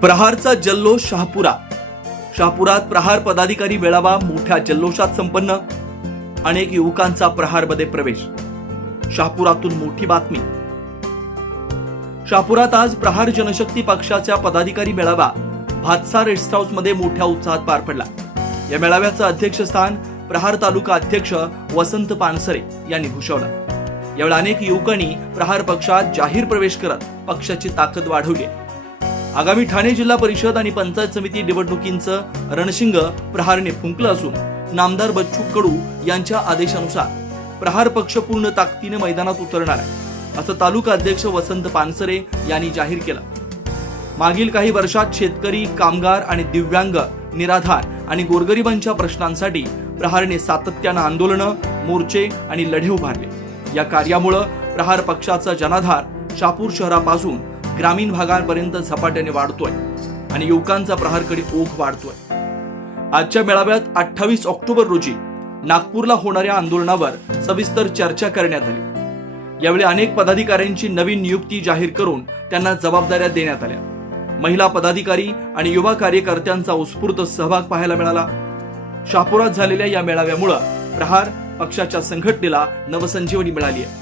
प्रहारचा जल्लोष शहापुरा. शहापुरात प्रहार पदाधिकारी मेळावा मोठ्या जल्लोषात संपन्न अनेक युवकांचा प्रहारमध्ये प्रवेश. शहापुरातून मोठी बातमी. शहापुरात आज प्रहार जनशक्ती पक्षाच्या पदाधिकारी मेळावा भातसा रेस्ट हाऊसमध्ये मोठ्या उत्साहात पार पडला. या मेळाव्याचं अध्यक्षस्थान प्रहार तालुका अध्यक्ष वसंत पानसरे यांनी भूषवलं. यावेळी अनेक युवकांनी प्रहार पक्षात जाहीर प्रवेश करत पक्षाची ताकद वाढवली आगामी ठाणे जिल्हा परिषद आणि पंचायत समिती निवडणुकींचं रणशिंग प्रहारने फुंकलं असून नामदार बच्चू कडू यांच्या आदेशानुसार प्रहार पक्ष पूर्ण ताकदीने मैदानात उतरणार आहे असं तालुका अध्यक्ष वसंत पानसरे यांनी जाहीर केलं. मागील काही वर्षात शेतकरी कामगार आणि दिव्यांग निराधार आणि गोरगरिबांच्या प्रश्नांसाठी प्रहारने सातत्यानं आंदोलनं मोर्चे आणि लढे उभारले या कार्यामुळं प्रहार पक्षाचा जनाधार शापूर शहरापासून ग्रामीण भागांपर्यंत झपाट्याने वाढतोय आणि युवकांचा प्रहारकडे ओघ वाढतोय. आजच्या मेळाव्यात अठ्ठावीस ऑक्टोबर रोजी नागपूरला होणाऱ्या आंदोलनावर सविस्तर चर्चा करण्यात आली. यावेळी अनेक पदाधिकाऱ्यांची नवीन नियुक्ती जाहीर करून त्यांना जबाबदाऱ्या देण्यात आल्या. महिला पदाधिकारी आणि युवा कार्यकर्त्यांचा उत्स्फूर्त सहभाग पाहायला मिळाला. शहापुरात झालेल्या या मेळाव्यामुळं प्रहार पक्षाच्या संघटनेला नवसंजीवनी मिळाली आहे.